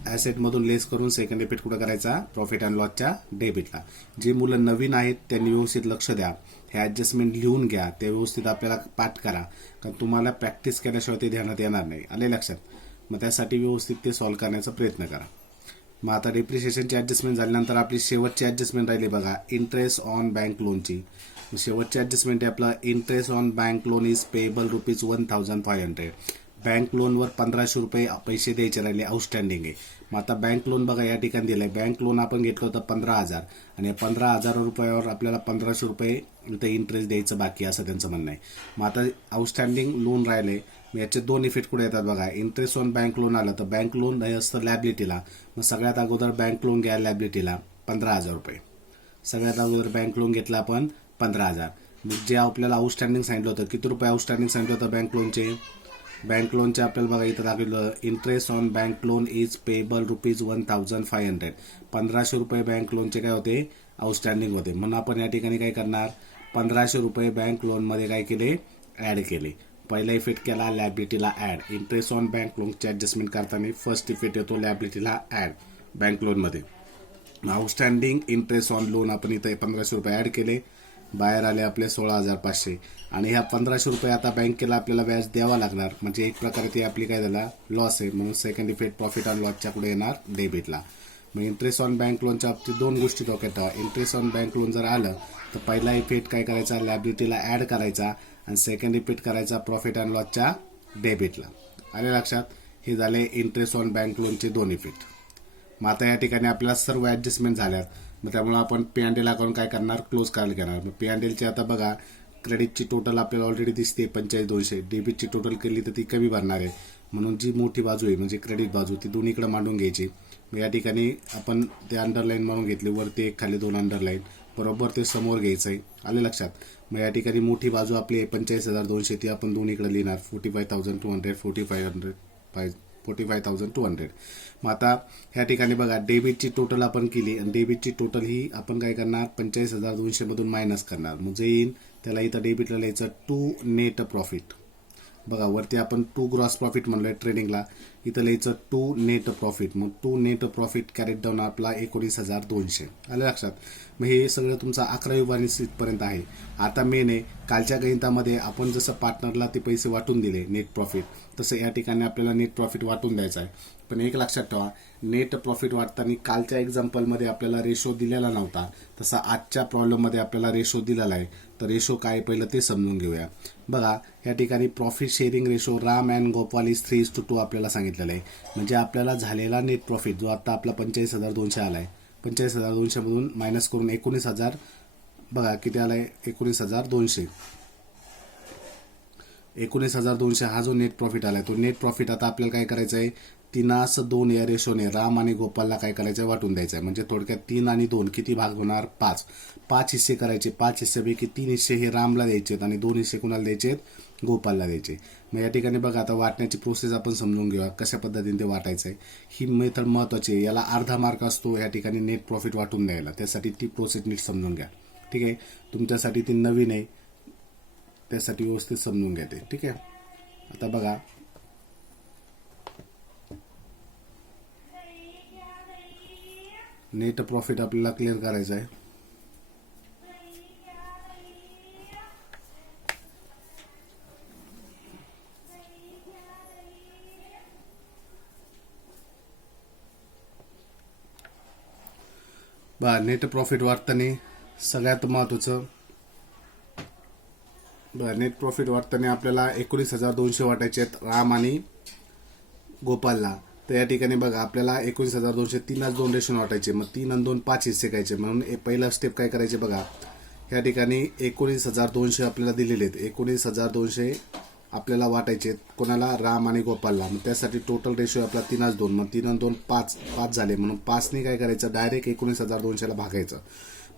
ॲसेटमधून लेस करून सेकंड इफेक्ट कुठं करायचा, प्रॉफिट अँड लॉसच्या डेबिटला. जे मुलं नवीन आहेत त्यांनी व्यवस्थित लक्ष द्या. हे ॲडजस्टमेंट लिहून घ्या, ते व्यवस्थित आपल्याला पाठ करा. कारण तुम्हाला प्रॅक्टिस केल्याशिवाय ते ध्यानात येणार नाही. आले लक्षात. मग त्यासाठी व्यवस्थित ते सॉल्व्ह करण्याचा प्रयत्न करा. मग आता डेप्रिसिएशनची ॲडजस्टमेंट झाल्यानंतर आपली शेवटची ॲडजस्टमेंट राहिली बघा इंटरेस्ट ऑन बँक लोनची. शेवटची ॲडजस्टमेंट आहे आपला interest on bank loan is payable ₹1,500. Bank लोनवर 1,500 रुपये पैसे द्यायचे राहिले, आउटस्टँडिंग आहे. मग आता बँक लोन बघा या ठिकाणी दिलंय. बँक लोन आपण घेतलं होतं 15,000 आणि 15,000 रुपयावर आपल्याला 1,500 रुपये इथं इंटरेस्ट द्यायचं बाकी, असं त्यांचं म्हणणं आहे. मग आता आउटस्टँडिंग लोन राहिले. याचे 2 इफेक्ट कुठे येतात बघा. इंटरेस्ट ऑन बँक लोन आलं तर बँक लोन हे असतं लॅबिलिटीला. मग सगळ्यात अगोदर बँक लोन घ्या लॅबिलिटीला 15,000 रुपये. सगळ्यात अगोदर बँक लोन घेतला आपण 15,000. मग जे आपल्याला आउटस्टँडिंग सांगितलं होतं, किती रुपये आउटस्टँडिंग सांगितलं होतं बँक लोनचे. बँक लोनचे आपल्याला बघा इथं दाखवलं interest on bank loan is payable ₹1,500. 1,500 रुपये बँक लोनचे काय होते, आउटस्टँडिंग होते. म्हणून आपण या ठिकाणी काय करणार, 1,500 रुपये बँक लोनमध्ये काय केले, ॲड केले. पहिला इफेक्ट केला लॅबिलिटीला ॲड. इंटरेस्ट ऑन बँक लोनची ॲडजस्टमेंट करताना फर्स्ट इफेक्ट येतो लॅबिलिटीला ॲड बँक लोनमध्ये. आउटस्टँडिंग इंटरेस्ट ऑन लोन आपण इथं 1,500 रुपये ॲड केले. बाहेर आले आपले 16,500. आणि ह्या 1,500 रुपये आता बँकेला आपल्याला व्याज द्यावा लागणार. म्हणजे एक प्रकारे ती आपली काय झाला, लॉस आहे. म्हणून सेकंड इफेक्ट प्रॉफिट अँड लॉसच्या पुढे येणार डेबिटला. मग इंटरेस्ट ऑन बँक लोनच्या बाबतीत दोन गोष्टी डोक्यात ठेवा. इंटरेस्ट ऑन बँक लोन जर आलं तर पहिला इफेक्ट काय करायचा, लायबिलिटीला ॲड करायचा आणि सेकंड इफेक्ट करायचा प्रॉफिट अँड लॉसच्या डेबिटला. आले लक्षात. हे झाले इंटरेस्ट ऑन बँक लोनचे दोन इफेक्ट. मग आता या ठिकाणी आपल्याला सर्व ॲडजस्टमेंट झाल्यात. मग त्यामुळे आपण P&L अकाउंट काय करणार, क्लोज करायला घेणार. मग P&Lची आता बघा, क्रेडिटची टोटल आपल्याला ऑलरेडी दिसते 45,200. डेबिटची टोटल केली तर ती कमी भरणार आहे, म्हणून जी मोठी बाजू आहे म्हणजे क्रेडिट बाजू ती दोन्हीकडे मांडून घ्यायची. मग या ठिकाणी आपण ते अंडरलाईन मारून घेतली, वरती एक खाली दोन अंडरलाईन, बरोबर ते समोर घ्यायचं आहे. आले लक्षात. मग या ठिकाणी मोठी बाजू आपली 45,200 ती आपण दोन्हीकडे लिहिणार 45,200 45,200. मग आता ह्या ठिकाणी बघा, डेबिटची टोटल आपण केली आणि डेबिटची टोटल ही आपण काय करणार, 45,200 मधून मायनस करणार. मग जे येईल त्याला इथं डेबिटला लिहायचं 2 नेट प्रॉफिट. बघा वरती आपण 2 ग्रॉस प्रॉफिट म्हणलोय ट्रेडिंगला, इथं लिहायचं 2 नेट प्रॉफिट. मग 2 नेट प्रॉफिट कॅरेट डाऊन आपला 19,200. आलं लक्षात. मग हे सगळं तुमचा 11वी 12वी पर्यंत आहे. आता मेन आहे, कालच्या गणितामध्ये आपण जसं पार्टनरला ते पैसे वाटून दिले नेट प्रॉफिट, तसं या ठिकाणी आपल्याला नेट प्रॉफिट वाटून द्यायचं आहे. पण एक लक्षात ठेवा, नेट प्रॉफिट वाटताना कालच्या एक्झाम्पलमध्ये आपल्याला रेशो दिलेला नव्हता, तसा आजच्या प्रॉब्लेममध्ये आपल्याला रेशो दिलेला आहे. तर रेशो काय पहिलं ते समजून घेऊया. बघा या ठिकाणी profit sharing ratio Ram and Gopal is 3:2 आपल्याला सांगितलेलं आहे. म्हणजे आपल्याला झालेला नेट प्रॉफिट जो आता आपला 45,200 आला आहे, 45,200 मधून मायनस करून 19,000, बघा किती आलाय 19,200. 19,200 हा जो नेट प्रॉफिट आलाय, तो नेट प्रॉफिट आता आपल्याला काय करायचं आहे, 3:2 या रेशोने राम आणि गोपालला काय करायचं आहे, वाटून द्यायचं आहे. म्हणजे थोडक्यात 3 आणि 2 किती भाग होणार, 5. 5 हिस्से करायचे. 5 हिस्सेपैकी 3 हिस्से हे रामला द्यायचे आणि 2 हिस्से कुणाला द्यायचे, गोपालला द्यायचे. मग या ठिकाणी बघा, आता वाटण्याची प्रोसेस आपण समजून घेऊया कशा पद्धतीने ते वाटायचं आहे. ही मेथड महत्त्वाची आहे. याला अर्धा मार्क असतो या ठिकाणी नेट प्रॉफिट वाटून द्यायला. त्यासाठी ती प्रोसेस नीट समजून घ्या. ठीक आहे, तुमच्यासाठी ती नवीन आहे, त्यासाठी व्यवस्थित समजून घ्या ते. ठीक आहे. आता बघा, नेट प्रॉफिट आपल्याला क्लिअर करायचं आहे. बघा नेट प्रॉफिट वाटताना सगळ्यात महत्त्वाचं, बघा नेट प्रॉफिट वाटताना आपल्याला 19,200 वाटायचे आहेत राम आणि गोपालला. तर या ठिकाणी बघा आपल्याला 19,200 3:2 रेशोने वाटायचे. मग 3 आणि 2 5 हिस्से करायचे. म्हणून पहिला स्टेप काय करायचे बघा, या ठिकाणी 19,200 आपल्याला दिलेले आहेत. 19,200 आपल्याला वाटायचे कोणाला, राम आणि गोपालला. मग त्यासाठी टोटल रेशो आपला 3:2. मग 3 आणि 2 5 झाले, म्हणून 5ने काय करायचं, डायरेक्ट 19,200 भागायचं.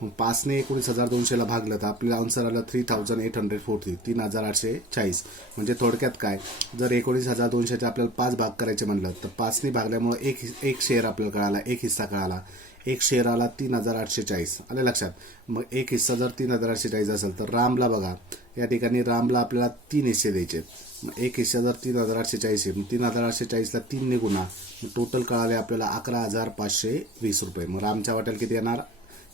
मग 5ने 19,200 भागलं तर आपल्याला आन्सर आलं 3,840, 3,840. म्हणजे थोडक्यात काय, जर 19,200 आपल्याला 5 भाग करायचे म्हणलं तर 5ने भागल्यामुळे एक शेअर आपल्याला कळाला, एक हिस्सा कळाला. एक शेअर आला 3,840. आले लक्षात. मग एक हिस्सा जर 3,840 असेल तर रामला बघा, या ठिकाणी रामला आपल्याला 3 हिस्से द्यायचे. मग एक हिस्सा जर 3,840 आहे, मग 3,840ला 3 ने गुणा, मग टोटल कळाले आपल्याला 11,520 रुपये. मग रामच्या वाट्याला किती येणार,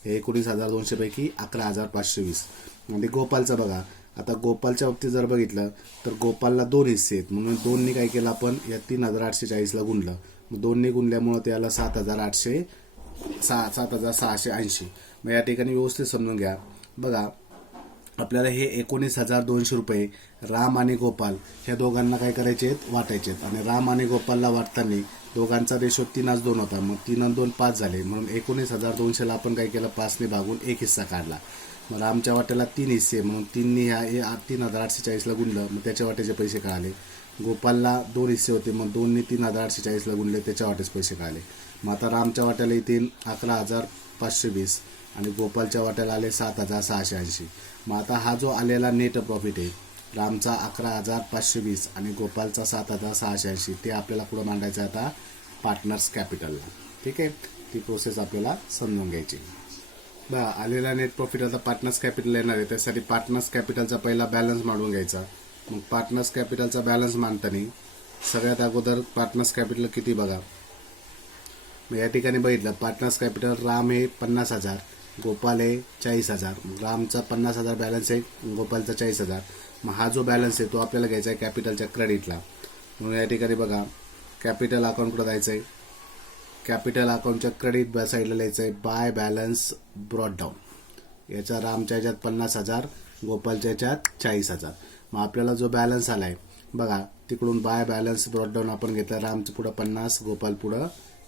19,200 पैकी 11,520. आणि गोपालचं बघा, आता गोपालच्या बाबतीत जर बघितलं तर गोपालला 2 हिस्से आहेत, म्हणून 2ने काय केलं आपण, या 3,840ला गुणलं. मग 2ने गुणल्यामुळं त्याला 7,680. मग या ठिकाणी व्यवस्थित समजून घ्या. बघा आपल्याला हे 19,200 रुपये राम आणि गोपाल ह्या दोघांना काय करायचे आहेत, वाटायचे आहेत. आणि राम आणि गोपालला वाटताना दोघांचा रेशो 3:2 होता. मग 3 आणि 2 5 झाले, म्हणून 19,200ला आपण काय केलं, 5ने भागून एक हिस्सा काढला. मग रामच्या वाट्याला 3 हिस्से, म्हणून 3ने ह्या 3,840ला गुणलं, मग त्याच्या वाट्याचे पैसे कळाले. गोपालला 2 हिस्से होते, मग 2ने 3,840ला गुणले, त्याच्या वाट्याचे पैसे कळाले. मग आता रामच्या वाट्याला येतील 11,520 आणि गोपालच्या वाट्याला आले 7,680. मग आता हा जो आलेला नेट प्रॉफिट आहे, रामचा 11,520 आणि गोपालचा 7,680, ते आपल्याला पुढे मांडायचं आहे आता पार्टनर्स कॅपिटलला. ठीक आहे, ती प्रोसेस आपल्याला समजून घ्यायची. बघा आलेला नेट प्रॉफिट आता पार्टनर्स कॅपिटल येणार आहे. त्यासाठी पार्टनर्स कॅपिटलचा पहिला बॅलन्स मांडून घ्यायचा. मग पार्टनर्स कॅपिटलचा बॅलन्स मांडताना सगळ्यात अगोदर पार्टनर्स कॅपिटल किती बघा. मग या ठिकाणी बघितलं, पार्टनर्स कॅपिटल राम हे 50,000, गोपाल हे 40,000. रामचा 50,000 बॅलन्स आहे, गोपालचा 40,000. मग हा जो बॅलन्स आहे तो आपल्याला घ्यायचा आहे कॅपिटलच्या क्रेडिटला. म्हणून या ठिकाणी बघा, कॅपिटल अकाउंटकडे जायचं आहे. कॅपिटल अकाउंटच्या क्रेडिट साईडला लिहायचं आहे बाय बॅलन्स ब्रॉड डाऊन. याचा रामच्या ह्याच्यात 50,000, गोपालच्या ह्याच्यात 40,000. मग आपल्याला जो बॅलन्स आलाय बघा तिकडून बाय बॅलन्स ब्रॉड डाऊन आपण घेतला. रामचं पुढं 50, गोपाल पुढं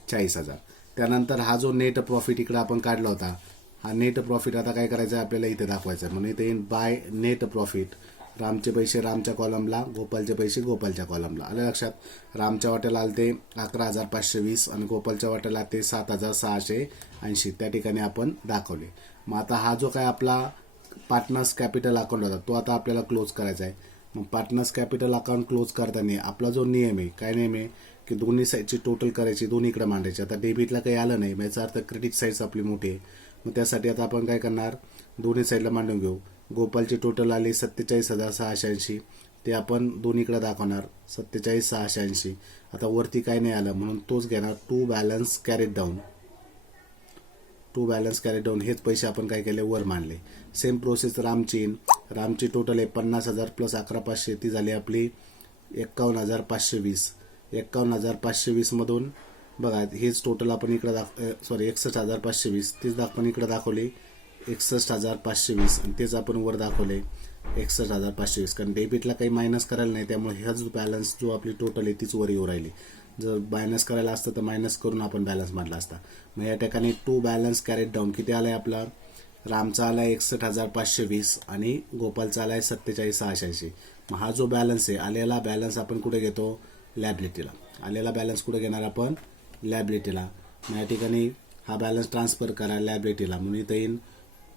40,000. त्यानंतर हा जो नेट प्रॉफिट इकडे आपण काढला होता, हा नेट प्रॉफिट आता काय करायचं आपल्याला इथे दाखवायचं. म्हणून इथे येईन बाय नेट प्रॉफिट. रामचे पैसे रामच्या कॉलमला, गोपालचे पैसे गोपालच्या कॉलमला. आलं लक्षात. रामच्या वाट्याला आले ते 11,520 आणि गोपालच्या वाट्याला ते 7,680 त्या ठिकाणी आपण दाखवले. मग आता हा जो काय आपला पार्टनर्स कॅपिटल अकाउंट होता तो आता आपल्याला क्लोज करायचा आहे. मग पार्टनर्स कॅपिटल अकाउंट क्लोज करताना आपला जो नियम आहे काय नियम आहे की दोन्ही साईडची टोटल करायची, दोन्हीकडे मांडायची. आता डेबिटला काही आलं नाही, याचा अर्थ क्रेडिट साईड आपली मोठी आहे. मग त्यासाठी आता आपण काय करणार, दोन्ही साईडला मांडून घेऊ. गोपालची टोटल आली 47,680, ते आपण दोन्हीकडे दाखवणार 47,680. आता वरती काय नाही आलं म्हणून तोच घेणार to balance carried down. To balance carry down हेच पैसे आपण काय केले वर मांडले. सेम प्रोसेस रामची टोटल आहे 50,000 प्लस 11,500 ती झाली आपली 51,520. 51,520 मधून बघा हेच टोटल आपण इकडे 61,520 तीच आपण इकडे दाखवली 61,520 आणि तेच आपण वर दाखवले 61,520. कारण डेबिटला काही मायनस करायला नाही त्यामुळे ह्याच बॅलन्स जो आपली टोटल आहे तीच वर येऊ राहिली. जर मायनस करायला असतं तर मायनस करून आपण बॅलन्स मांडला असता. मग या ठिकाणी टू बॅलन्स कॅरेट डाऊन किती आलाय आपला, रामचा आलाय 61,520 आणि गोपालचा आलाय 47,680. मग हा जो बॅलन्स आहे आलेला बॅलन्स आपण कुठे घेतो, लॅबिलिटीला. आलेला बॅलन्स कुठे घेणार आपण, लॅबिलिटीला. मग या ठिकाणी हा बॅलन्स ट्रान्सफर करा लॅबिलिटीला. म्हणून इथं येईन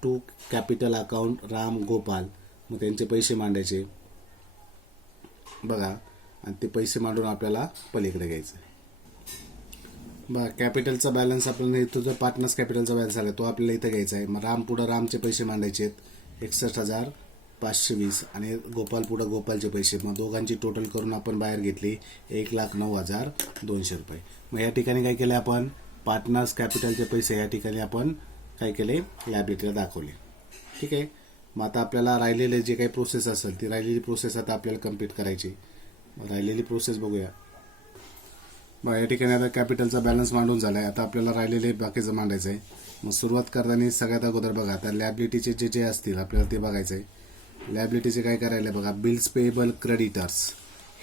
to capital account Ram Gopal. मग त्यांचे पैसे मांडायचे बघा आणि ते पैसे मांडून आपल्याला पलीकडे घ्यायचं. बघा कॅपिटलचा बॅलन्स आपण इथं जो पार्टनर्स कॅपिटलचा बॅलन्स आला तो आपल्याला इथं घ्यायचा आहे. मग राम पुढं रामचे पैसे मांडायचे आहेत 61,520 आणि गोपाल पुढं गोपालचे पैसे. मग दोघांची टोटल करून आपण बाहेर घेतली 1,09,200 रुपये. मग या ठिकाणी काय केलं आपण, पार्टनर्स कॅपिटलचे पैसे या ठिकाणी आपण काय केले, लॅबिलिटीला दाखवले. ठीक आहे. मग आता आपल्याला राहिलेले जे काही प्रोसेस असेल ती राहिलेली प्रोसेस आता आपल्याला कम्प्लीट करायची. राहिलेली प्रोसेस बघूया. मग या ठिकाणी आता कॅपिटलचा बॅलन्स मांडून झालाय. आता आपल्याला राहिलेले बाकीचं मांडायचं आहे. मग सुरुवात करताना सगळ्यात अगोदर बघा आता लॅबिलिटीचे जे जे असतील आपल्याला ते बघायचं आहे. लॅबिलिटीचे काय करायला बघा, बिल्स पेएबल क्रेडिटर्स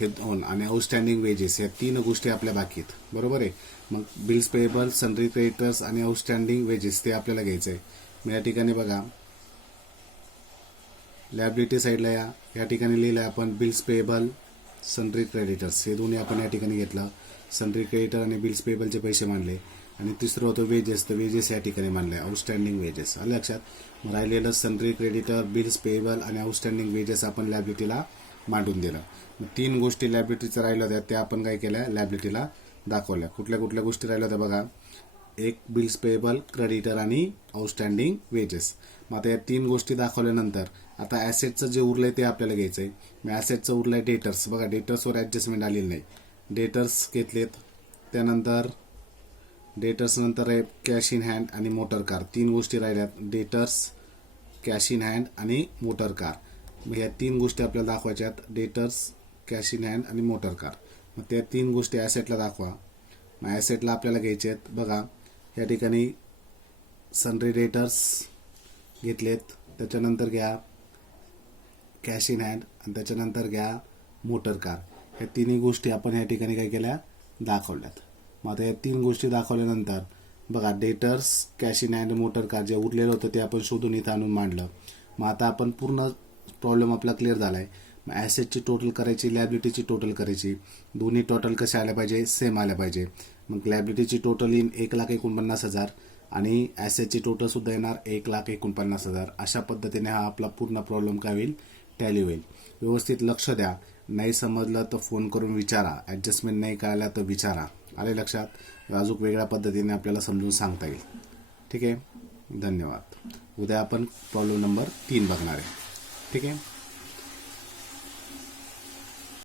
हे दोन आणि आउटस्टँडिंग वेजेस या 3 गोष्टी आपल्या बाकी आहेत. बरोबर आहे. मग बिल्स पेएबल, सनरी क्रेडिटर्स आणि आउटस्टँडिंग वेजेस ते आपल्याला घ्यायचं आहे. मग या ठिकाणी बघा लॅबिलिटी साईडला या ठिकाणी लिहिलं आहे आपण बिल्स पेएबल, सनरी क्रेडिटर्स हे दोन्ही आपण या ठिकाणी घेतलं. सनरी क्रेडिटर आणि बिल्स पेएबलचे पैसे मानले. आणि तिसरं होतं वेजेस, तर वेजेस या ठिकाणी मानले आउटस्टँडिंग वेजेस. आलं लक्षात. मग राहिलेलं सनरी क्रेडिटर, बिल्स पेएबल आणि आउटस्टँडिंग वेजेस आपण लॅबिलिटीला मांडून दिलं. मग 3 गोष्टी लॅबिलिटीच्या राहिल्या होत्या त्या आपण काय केल्या, लॅबिलिटीला दाखवल्या. कुठल्या कुठल्या गोष्टी राहिल्या होत्या बघा, एक बिल्स पेएबल, क्रेडिटर आणि आउटस्टँडिंग वेजेस. मग आता या 3 गोष्टी दाखवल्यानंतर आता ॲसेटचं जे उरलंय ते आपल्याला घ्यायचं आहे. मग ॲसेटचं उरलंय डेटर्स. बघा डेटर्सवर ॲडजस्टमेंट आलेली नाही, डेटर्स घेतलेत. त्यानंतर डेटर्स नंतर आहे कॅश इन हँड आणि मोटर कार. 3 गोष्टी राहिल्यात, डेटर्स, कॅश इन हँड आणि मोटर कार. मग या 3 गोष्टी आपल्याला दाखवायच्यात, डेटर्स, कॅश इन हँड आणि मोटर कार. मग त्या 3 गोष्टी ॲसेटला दाखवा. मग ॲसेटला आपल्याला घ्यायचे आहेत बघा या ठिकाणी सनरी डेटर्स घेतलेत, त्याच्यानंतर घ्या कॅश इन हँड आणि त्याच्यानंतर घ्या मोटर कार. ह्या 3 गोष्टी आपण या ठिकाणी काय केल्या, दाखवल्यात. मग आता या 3 गोष्टी दाखवल्यानंतर बघा debtors, cash in hand, motor car जे उरलेलं होतं ते आपण शोधून इथं आणून मांडलं. मग आता आपण पूर्ण प्रॉब्लेम आपला क्लिअर झाला आहे. मग ॲसेटची टोटल करायची, लॅबिलिटीची टोटल करायची. दोन्ही टोटल कशा आल्या पाहिजे, सेम आल्या पाहिजे. मग लॅबिलिटीची टोटल येईन 1,49,000 आणि ॲसेटची टोटल सुद्धा येणार 1,49,000. अशा पद्धतीने हा आपला पूर्ण प्रॉब्लेम काय होईल, टॅली होईल. व्यवस्थित लक्ष द्या. नाही समजलं तर फोन करून विचारा, ॲडजस्टमेंट नाही कळाला तर विचारा. आले लक्षात. अजून वेगळ्या पद्धतीने आपल्याला समजून सांगता येईल. ठीक आहे. धन्यवाद. उद्या आपण प्रॉब्लेम नंबर 3 बघणार आहे. ठीक आहे.